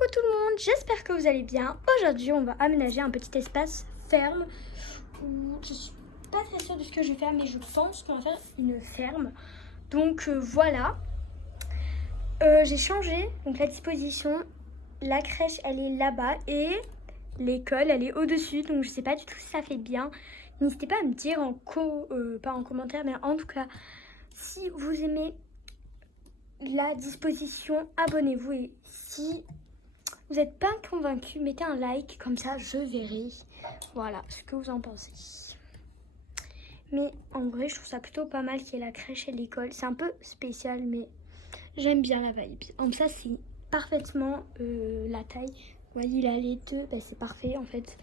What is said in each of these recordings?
Coucou tout le monde, j'espère que vous allez bien. Aujourd'hui on va aménager un petit espace ferme. Je suis pas très sûre de ce que je vais faire, mais je pense qu'on va faire une ferme. Donc voilà. J'ai changé donc la disposition. La crèche elle est là-bas et l'école elle est au-dessus. Donc je sais pas du tout si ça fait bien. N'hésitez pas à me dire pas en commentaire, mais en tout cas si vous aimez la disposition, abonnez-vous, et si vous n'êtes pas convaincu, mettez un like, comme ça je verrai voilà ce que vous en pensez. Mais en vrai je trouve ça plutôt pas mal qu'il y ait la crèche et l'école. C'est un peu spécial mais j'aime bien la vibe. En ça c'est parfaitement la taille. Vous voyez il a les deux, bah, c'est parfait en fait.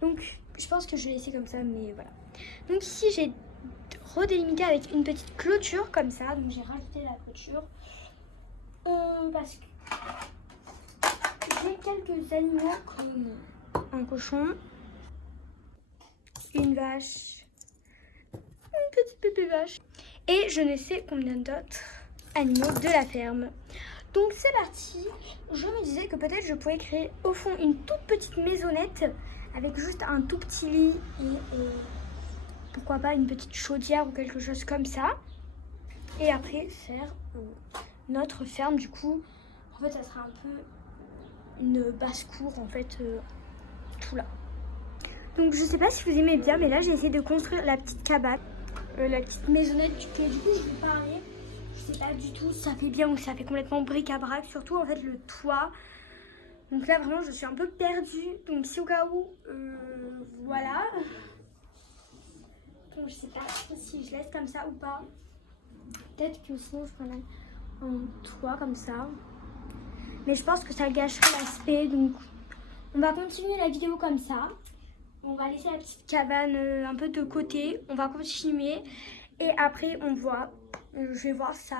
Donc je pense que je vais laisser comme ça, mais voilà. Donc ici j'ai redélimité avec une petite clôture comme ça. Donc j'ai rajouté la clôture. Parce que j'ai quelques animaux comme un cochon, une vache, une petite bébé vache et je ne sais combien d'autres animaux de la ferme. Donc c'est parti. Je me disais que peut-être je pouvais créer au fond une toute petite maisonnette avec juste un tout petit lit et pourquoi pas une petite chaudière ou quelque chose comme ça. Et après faire notre ferme. Du coup en fait ça sera un peu une basse-cour en fait, tout là. Donc je sais pas si vous aimez bien, mais là j'ai essayé de construire la petite cabane, la petite maisonnette que du coup je vous parlais. Je sais pas du tout si ça fait bien ou si ça fait complètement bric-à-brac, surtout en fait le toit. Donc là vraiment je suis un peu perdue, donc si au cas où, voilà. Donc je sais pas si je laisse comme ça ou pas. Peut-être que sinon je prendrais un toit comme ça. Mais je pense que ça gâcherait l'aspect, donc on va continuer la vidéo comme ça. On va laisser la petite cabane un peu de côté. On va continuer et après on voit. Je vais voir si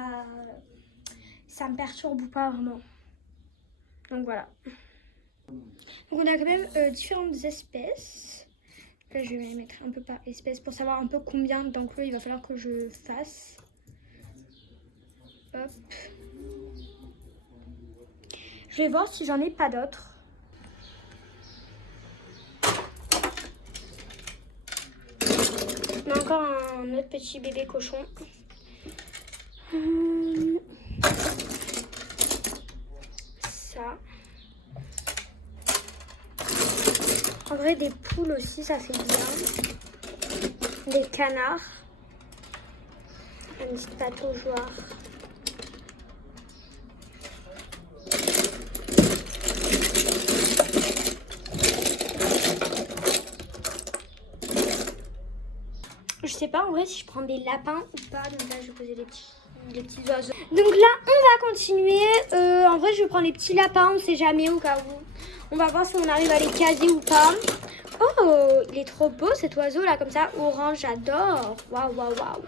ça me perturbe ou pas vraiment. Donc voilà. Donc on a quand même différentes espèces. Là je vais les mettre un peu par espèce pour savoir un peu combien d'enclos il va falloir que je fasse. Hop. Je vais voir si j'en ai pas d'autres. On a encore un autre petit bébé cochon. Ça. En vrai, des poules aussi, ça fait bien. Des canards. Une petite pâte aux joueurs. Je sais pas en vrai si je prends des lapins ou pas. Donc là je vais poser les petits oiseaux. Donc là on va continuer. En vrai je vais prendre les petits lapins, on sait jamais au cas où. On va voir si on arrive à les caser ou pas. Oh il est trop beau cet oiseau là comme ça. Orange, j'adore. Waouh waouh waouh.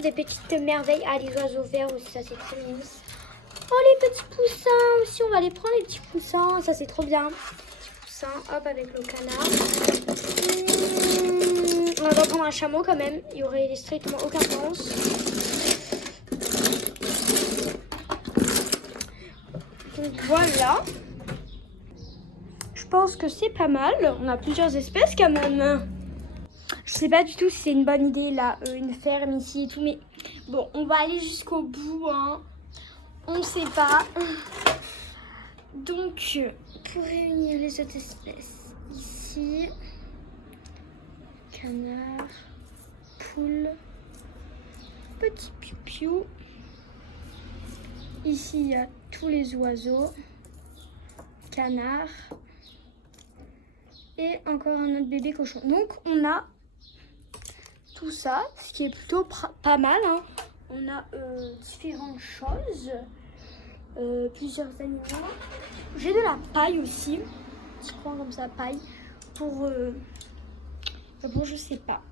Des petites merveilles. Ah les oiseaux verts aussi, ça c'est trop mignon. Oh les petits poussins aussi, on va les prendre les petits poussins. Ça c'est trop bien. Petits poussins, hop avec le canard. On va prendre un chameau quand même, il n'y aurait strictement aucun sens. Donc voilà. Je pense que c'est pas mal. On a plusieurs espèces quand même. Je sais pas du tout si c'est une bonne idée là, une ferme ici et tout. Mais bon, on va aller jusqu'au bout. Hein. On ne sait pas. Donc, pour réunir les autres espèces, ici... Canard, poule, petit piou-piou. Ici, il y a tous les oiseaux, canard et encore un autre bébé cochon. Donc, on a tout ça, ce qui est plutôt pas mal. Hein. On a différentes choses, plusieurs animaux. J'ai de la paille aussi, je crois comme ça, paille, pour... Bon, je sais pas.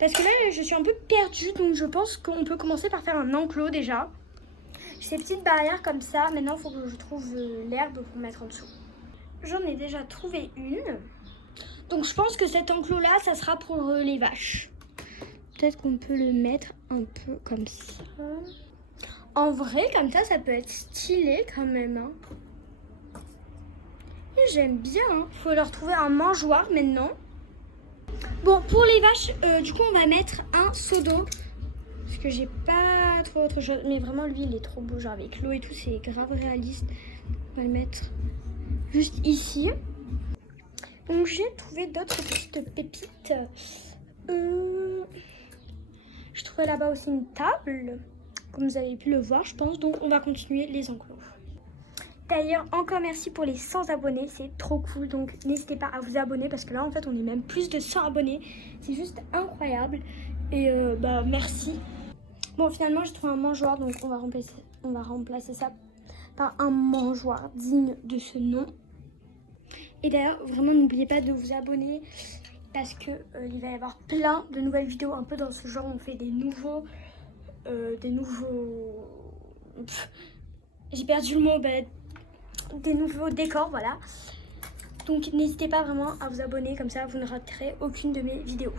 Parce que là, je suis un peu perdue. Donc, je pense qu'on peut commencer par faire un enclos déjà. J'ai ces petites barrières comme ça. Maintenant, il faut que je trouve l'herbe pour mettre en dessous. J'en ai déjà trouvé une. Donc, je pense que cet enclos-là, ça sera pour les vaches. Peut-être qu'on peut le mettre un peu comme ça. En vrai, comme ça peut être stylé quand même. Hein. Et j'aime bien. Il faut leur trouver un mangeoire maintenant. Bon, pour les vaches, du coup, on va mettre un seau d'eau. Parce que j'ai pas trop autre chose. Mais vraiment, lui, il est trop beau. Genre, avec l'eau et tout, c'est grave réaliste. On va le mettre juste ici. Donc, j'ai trouvé d'autres petites pépites. Je trouvais là-bas aussi une table. Comme vous avez pu le voir, je pense. Donc, on va continuer les enclos. D'ailleurs, encore merci pour les 100 abonnés, c'est trop cool, donc n'hésitez pas à vous abonner parce que là en fait on est même plus de 100 abonnés, c'est juste incroyable et bah merci. Bon finalement j'ai trouvé un mangeoire donc on va remplacer ça par un mangeoir digne de ce nom. Et d'ailleurs vraiment n'oubliez pas de vous abonner parce que il va y avoir plein de nouvelles vidéos un peu dans ce genre, on fait des nouveaux... J'ai perdu le mot, des nouveaux décors, voilà. Donc n'hésitez pas vraiment à vous abonner, comme ça vous ne raterez aucune de mes vidéos.